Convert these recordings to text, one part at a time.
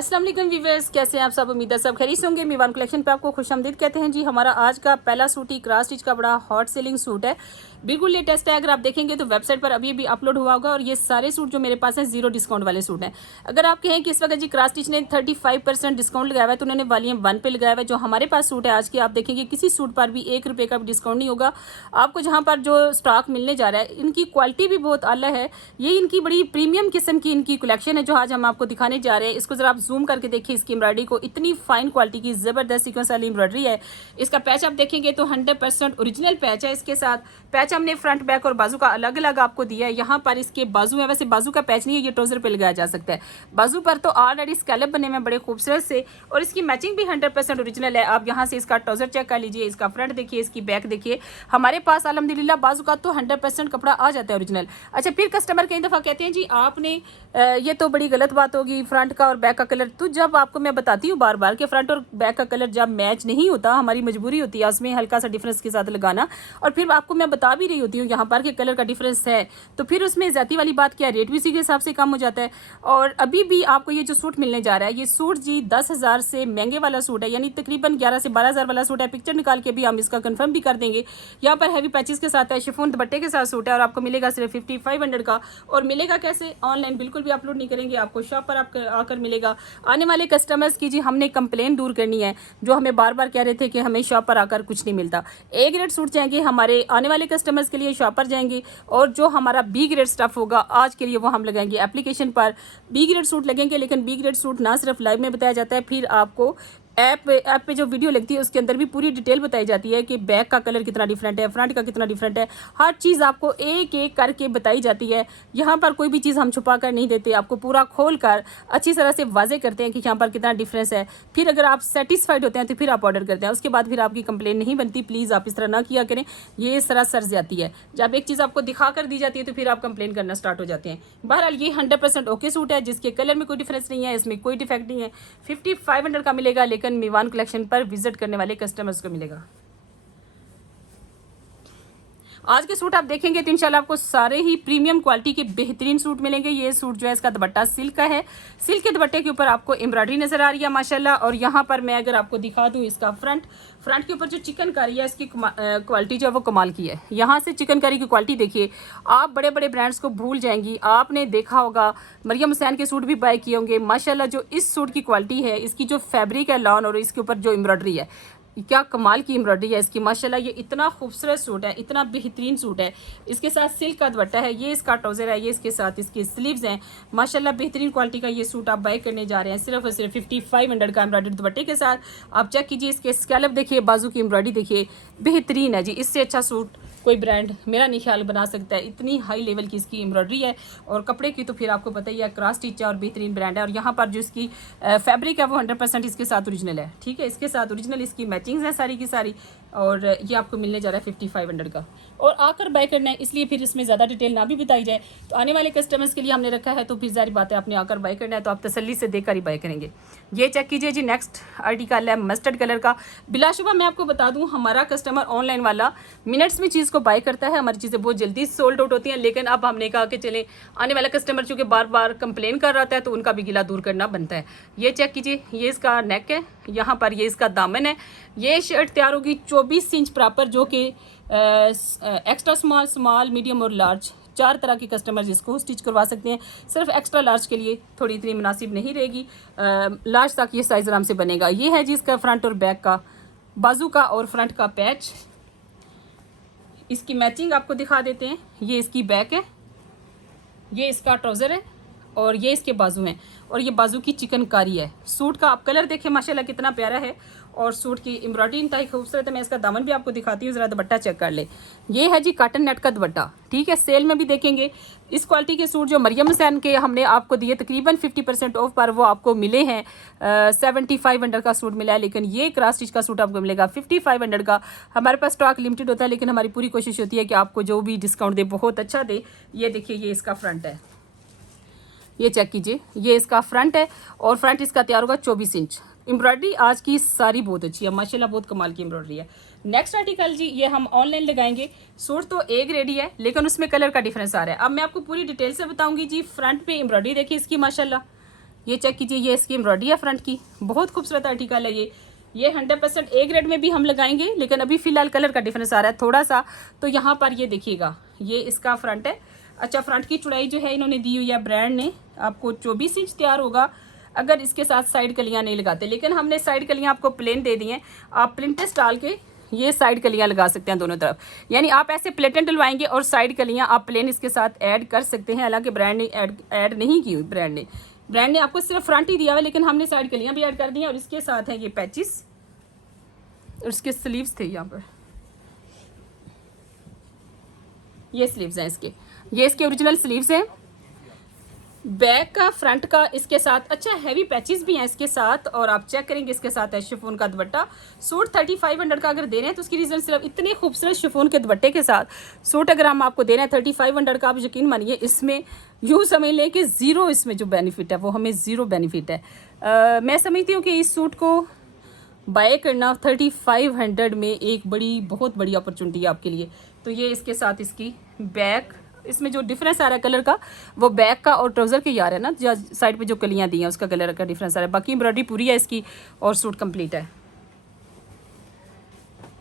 अस्सलाम वालेकुम व्यूअर्स, कैसे हैं आप सब। उम्मीद है सब खैरियत से होंगे। मीवान कलेक्शन पे आपको खुशामदीद कहते हैं जी। हमारा आज का पहला सूट ही क्रॉस स्टिच का बड़ा हॉट सेलिंग सूट है, बिल्कुल लेटेस्ट है। अगर आप देखेंगे तो वेबसाइट पर अभी भी अपलोड हुआ होगा और ये सारे सूट जो मेरे पास हैं 0 डिस्काउंट वाले सूट हैं। अगर आप कहें कि इस वक्त जी क्रॉस स्टिच ने 35% डिस्काउंट लगाया हुआ है तो उन्होंने वॉल्यूम 1 पे लगाया हुआ है। जो हमारे पास सूट है आज की, आप देखेंगे किसी सूट पर भी 1 रुपये का भी डिस्काउंट नहीं होगा आपको। जहाँ पर जो स्टॉक मिलने जा रहा है, इनकी क्वालिटी भी बहुत आला है। ये इनकी बड़ी प्रीमियम किस्म की इनकी कलेक्शन है जो आज हम आपको दिखाने जा रहे हैं। इसको जरा आप जूम करके देखिए, इसकी एम्ब्रॉयडरी को, इतनी फाइन क्वालिटी की जबरदस्त सीक्वेंस वाली एम्ब्रॉयडरी है। इसका पैच आप देखेंगे तो 100% ओरिजिनल पैच है। इसके साथ पैच हमने फ्रंट बैक और बाजू का अलग अलग आपको दिया है। यहाँ पर इसके बाजू है, वैसे बाजू का पैच नहीं है, ये ट्राउजर पे लगाया जा सकता है। बाजू पर तो ऑलरेडी स्कैलप बने हुए बड़े खूबसूरत से, और इसकी मैचिंग भी 100% ओरिजिनल है। आप यहाँ से इसका ट्राउजर चेक कर लीजिए, इसका फ्रंट देखिए, इसकी बैक देखिए। हमारे पास अल्हम्दुलिल्लाह बाजू का तो 100% कपड़ा आ जाता है ओरिजिनल। अच्छा, फिर कस्टमर कई दफ़ा कहते हैं जी आपने ये तो बड़ी गलत बात होगी, फ्रंट का और बैक का कलर। तो जब आपको मैं बताती हूँ बार बार कि फ्रंट और बैक का कलर जब मैच नहीं होता, हमारी मजबूरी होती है उसमें हल्का सा डिफरेंस के साथ लगाना, और फिर आपको मैं बता भी रही होती हूँ यहाँ पर कि कलर का डिफरेंस है, तो फिर उसमें ज़ाती वाली बात क्या, रेट भी इसी के हिसाब से कम हो जाता है। और अभी भी आपको ये जो सूट मिलने जा रहा है, ये सूट जी 10,000 से महंगे वाला सूट है, यानी तकरीबन 11 से 12,000 वाला सूट है। पिक्चर निकाल के भी हम इसका कंफर्म भी कर देंगे। यहाँ पर हैवी पैचेस के साथ है, शिफॉन दुपट्टे के साथ सूट है, और आपको मिलेगा सिर्फ 5500 का। और मिलेगा कैसे, ऑनलाइन बिल्कुल भी अपलोड नहीं करेंगे, आपको शॉप पर आप आकर मिलेगा। आने वाले कस्टमर्स की जी हमने कंप्लेन दूर करनी है, जो हमें बार बार कह रहे थे कि हमें शॉप पर आकर कुछ नहीं मिलता। ए ग्रेड सूट जाएंगे हमारे आने वाले कस्टमर्स के लिए शॉप पर जाएंगे, और जो हमारा बी ग्रेड स्टफ होगा आज के लिए वो हम लगाएंगे एप्लीकेशन पर। बी ग्रेड सूट लगेंगे, लेकिन बी ग्रेड सूट ना सिर्फ लाइव में बताया जाता है, फिर आपको ऐप पे जो वीडियो लगती है उसके अंदर भी पूरी डिटेल बताई जाती है कि बैक का कलर कितना डिफरेंट है, फ्रंट का कितना डिफरेंट है। हर चीज़ आपको एक एक करके बताई जाती है। यहाँ पर कोई भी चीज़ हम छुपा कर नहीं देते, आपको पूरा खोल कर अच्छी तरह से वाजे करते हैं कि यहाँ पर कितना डिफरेंस है। फिर अगर आप सेटिस्फाइड होते हैं तो फिर आप ऑर्डर करते हैं, उसके बाद फिर आपकी कंप्लेन नहीं बनती। प्लीज़ आप इस तरह ना किया करें, ये सरासर ज्यादती है। जब एक चीज़ आपको दिखा कर दी जाती है तो फिर आप कंप्लेन करना स्टार्ट हो जाते हैं। बहरहाल ये 100% ओके सूट है, जिसके कलर में कोई डिफरेंस नहीं है, इसमें कोई डिफेक्ट नहीं है। 5500 का मिलेगा, लेकिन मीवान कलेक्शन पर विजिट करने वाले कस्टमर्स को मिलेगा। आज के सूट आप देखेंगे तो इंशाल्लाह आपको सारे ही प्रीमियम क्वालिटी के बेहतरीन सूट मिलेंगे। ये सूट जो है इसका दुपट्टा सिल्क का है, सिल्क के दुपट्टे के ऊपर आपको एम्ब्रॉयडरी नजर आ रही है माशाल्लाह। और यहाँ पर मैं अगर आपको दिखा दूँ इसका फ्रंट के ऊपर जो चिकनकारी है, इसकी क्वालिटी जो है वो कमाल की है। यहाँ से चिकनकारी की क्वालिटी देखिए, आप बड़े बड़े ब्रांड्स को भूल जाएंगी। आपने देखा होगा मरियम हुसैन के सूट भी बाय किए होंगे माशाल्लाह। जो इस सूट की क्वालिटी है, इसकी जो फैब्रिक है लॉन, और इसके ऊपर जो एम्ब्रॉयडरी है, क्या कमाल की एम्ब्रॉयडरी है इसकी माशाल्लाह। ये इतना खूबसूरत सूट है, इतना बेहतरीन सूट है। इसके साथ सिल्क का दुपट्टा है, ये इसका ट्राउजर है, ये इसके साथ इसकी स्लीव्स हैं माशाल्लाह। बेहतरीन क्वालिटी का ये सूट आप बाय करने जा रहे हैं सिर्फ और सिर्फ 5500 का एम्ब्रॉयडरी दुपट्टे के साथ। आप चेक कीजिए, इसके स्कैलप देखिए, बाजू की एम्ब्रॉयडरी देखिए, बेहतरीन है जी। इससे अच्छा सूट कोई ब्रांड मेरा नहीं ख्याल बना सकता है, इतनी हाई लेवल की इसकी एम्ब्रॉयडरी है। और कपड़े की तो फिर आपको पता ही है, क्रॉस स्टिच है और बेहतरीन ब्रांड है। और यहाँ पर जो इसकी फैब्रिक है वो 100% इसके साथ ओरिजिनल है, ठीक है। इसके साथ ओरिजिनल इसकी मैचिंग्स है सारी की सारी, और ये आपको मिलने जा रहा है 5500 का। और आकर बाय करना है, इसलिए फिर इसमें ज़्यादा डिटेल ना भी बताई जाए। तो आने वाले कस्टमर्स के लिए हमने रखा है, तो फिर जारी बात है आपने आकर बाय करना है तो आप तसल्ली से देखकर ही बाय करेंगे। ये चेक कीजिए जी, नेक्स्ट आर्टिकल है मस्टर्ड कलर का। बिलाशुबा मैं आपको बता दूं, हमारा कस्टमर ऑनलाइन वाला मिनट्स में चीज़ को बाय करता है, हमारी चीज़ें बहुत जल्दी सोल्ड आउट होती हैं। लेकिन अब हमने कहा कि चले, आने वाला कस्टमर चूँकि बार बार कंप्लेन कर रहा है तो उनका भी गिला दूर करना बनता है। ये चेक कीजिए, ये इसका नेक है, यहाँ पर ये इसका दामन है। ये शर्ट तैयार होगी 24 इंच प्रॉपर, जो कि एक्स्ट्रा स्मॉल, स्मॉल, मीडियम और लार्ज, 4 तरह के कस्टमर जिसको स्टिच करवा सकते हैं। सिर्फ एक्स्ट्रा लार्ज के लिए थोड़ी इतनी मुनासिब नहीं रहेगी, लार्ज तक ये साइज़ आराम से बनेगा। ये है जी इसका फ्रंट और बैक का, बाजू का और फ्रंट का पैच। इसकी मैचिंग आपको दिखा देते हैं, ये इसकी बैक है, ये इसका ट्राउज़र है, और ये इसके बाजू हैं, और ये बाजू की चिकनकारी है। सूट का आप कलर देखें माशाल्लाह कितना प्यारा है, और सूट की एम्ब्रॉयडरी इंतहाई खूबसूरत है। मैं इसका दामन भी आपको दिखाती हूँ, ज़रा दुपट्टा चेक कर ले। ये है जी कॉटन नेट का दुपट्टा, ठीक है। सेल में भी देखेंगे इस क्वालिटी के सूट जो मरियम हुसैन के हमने आपको दिए तकरीबन 50% ऑफ पर, वो आपको मिले हैं 7500 का सूट मिला है। लेकिन ये क्रॉस स्टिच का सूट आपको मिलेगा 5500 का। हमारे पास स्टॉक लिमिटेड होता है, लेकिन हमारी पूरी कोशिश होती है कि आपको जो भी डिस्काउंट दे बहुत अच्छा दे। ये देखिए, ये इसका फ्रंट है, ये चेक कीजिए, ये इसका फ्रंट है, और फ्रंट इसका तैयार होगा 24 इंच। एम्ब्रॉयडरी आज की सारी बहुत अच्छी है माशाल्लाह, बहुत कमाल की एम्ब्रॉयडरी है। नेक्स्ट आर्टिकल जी, ये हम ऑनलाइन लगाएंगे। सूट तो एक रेडी है, लेकिन उसमें कलर का डिफरेंस आ रहा है। अब मैं आपको पूरी डिटेल से बताऊंगी जी। फ्रंट पे एम्ब्रॉयडरी देखिए इसकी माशाल्लाह, ये चेक कीजिए, ये इसकी एम्ब्रॉयडरी है फ्रंट की, बहुत खूबसूरत आर्टिकल है ये 100% ए ग्रेड में भी हम लगाएंगे, लेकिन अभी फ़िलहाल कलर का डिफरेंस आ रहा है थोड़ा सा। तो यहाँ पर ये देखिएगा, ये इसका फ्रंट है। अच्छा, फ्रंट की चौड़ाई जो है इन्होंने दी हुई है ब्रांड ने, आपको 24 इंच तैयार होगा अगर इसके साथ साइड कलियाँ नहीं लगाते, लेकिन हमने साइड कलियाँ आपको प्लेन दे दी हैं। आप प्रिंटेस डाल के ये साइड कलियाँ लगा सकते हैं दोनों तरफ, यानी आप ऐसे प्लेटें डलवाएंगे और साइड कलियाँ आप प्लेन इसके साथ ऐड कर सकते हैं। हालांकि ब्रांड ने ऐड नहीं की हुई, ब्रांड ने आपको सिर्फ फ्रंट ही दिया हुआ, लेकिन हमने साइड कलियाँ भी ऐड कर दी हैं। और इसके साथ हैं ये पैचेस, और इसके स्लीव्स थे यहाँ पर, ये स्लीव्स हैं इसके, ये इसके ओरिजिनल स्लीव्स हैं। बैक का फ्रंट का इसके साथ अच्छा हैवी पैचेस भी हैं इसके साथ। और आप चेक करेंगे इसके साथ है शिफॉन का दुपट्टा। सूट 3500 का अगर दे रहे हैं तो उसकी रीज़न सिर्फ इतने खूबसूरत शिफॉन के दुपट्टे के साथ सूट अगर हम आपको दे रहे हैं 3500 का, आप यकीन मानिए इसमें यूँ समझ लें कि ज़ीरो इसमें जो बेनिफिट है वो हमें ज़ीरो बेनिफिट है। मैं समझती हूँ कि इस सूट को बाय करना 3500 में एक बहुत बड़ी अपॉर्चुनिटी है आपके लिए। तो ये इसके साथ इसकी बैक, इसमें जो डिफरेंस आ रहा है कलर का वो बैक का और ट्राउज़र के यार है ना, जो साइड पे जो कलियां दी हैं उसका कलर का डिफरेंस आ रहा है। बाकी एम्ब्रॉयडरी पूरी है इसकी और सूट कंप्लीट है।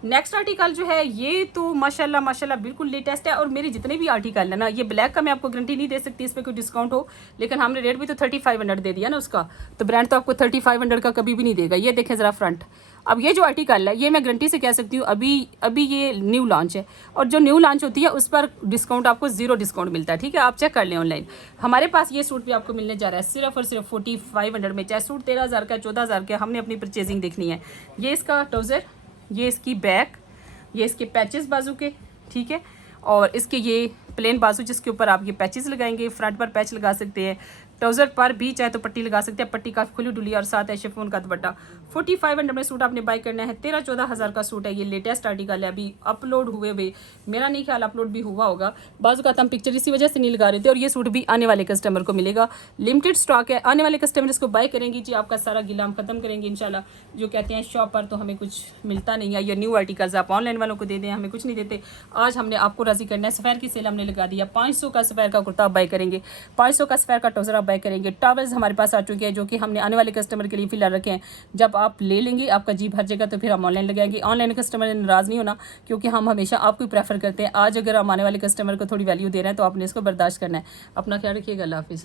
नेक्स्ट आर्टिकल जो है ये तो माशाल्लाह बिल्कुल लेटेस्ट है। और मेरे जितने भी आर्टिकल है ना, ये ब्लैक का मैं आपको गारंटी नहीं दे सकती इस पर कोई डिस्काउंट हो, लेकिन हमने रेट भी तो 3500 दे दिया ना उसका, तो ब्रांड तो आपको 3500 का कभी भी नहीं देगा। ये देखें ज़रा फ्रंट। अब ये जो आर्टिकल है ये मैं गारंटी से कह सकती हूँ अभी ये न्यू लॉन्च है, और जो न्यू लॉन्च होती है उस पर डिस्काउंट आपको ज़ीरो डिस्काउंट मिलता है। ठीक है, आप चेक कर लें ऑनलाइन। हमारे पास ये सूट भी आपको मिलने जा रहा है सिर्फ और सिर्फ 4500 में, चाहे सूट 13000 का 14000 का, हमने अपनी परचेजिंग देखनी है। ये इसका ट्राउज़र, ये इसकी बैक, ये इसके पैचेस बाजू के, ठीक है, और इसके ये प्लेन बाजू जिसके ऊपर आप ये पैचेस लगाएंगे, फ्रंट पर पैच लगा सकते हैं, ट्राउज़र पर भी चाहे तो पट्टी लगा सकते हैं, पट्टी काफ़ी खुली डुली, और साथ है शिफॉन का दुपट्टा। 4500 में सूट आपने बाय करना है। 13-14 का सूट है। ये लेटेस्ट आर्टिकल है, अभी अपलोड हुए मेरा नहीं ख्याल अपलोड भी हुआ होगा, बाजू का हम पिक्चर इसी वजह से नहीं लगा रहे थे। और ये सूट भी आने वाले कस्टमर को मिलेगा, लिमिटेड स्टॉक है। आने वाले कस्टमर इसको बाय करेंगे जी, आपका सारा गिलाम खत्म करेंगे इंशाल्लाह। जो कहते हैं शॉप पर तो हमें कुछ मिलता नहीं है, ये न्यू आर्टिकल्स आप ऑनलाइन वालों को दे दें, हमें कुछ नहीं देते। आज हमने आपको राजी करना है। सफ़ेर की सेल हमने लगा दिया, 500 का सफ़ेर का कुर्ता आप बाय करेंगे, 500 का सफ़ेर का ट्राउज़र आप बाय करेंगे। टॉवल्स हमारे पास आ चुके हैं जो कि हमने आने वाले कस्टमर के लिए फिलहाल रखे हैं। जब आप ले लेंगे आपका जी भर जाएगा तो फिर हम ऑनलाइन लगाएंगे। ऑनलाइन कस्टमर ने नाराज़ नहीं होना, क्योंकि हम हमेशा आपको ही प्रेफर करते हैं। आज अगर हम आने वाले कस्टमर को थोड़ी वैल्यू दे रहे हैं तो आपने इसको बर्दाश्त करना है। अपना ख्याल रखिएगा, अल्लाह हाफिज़।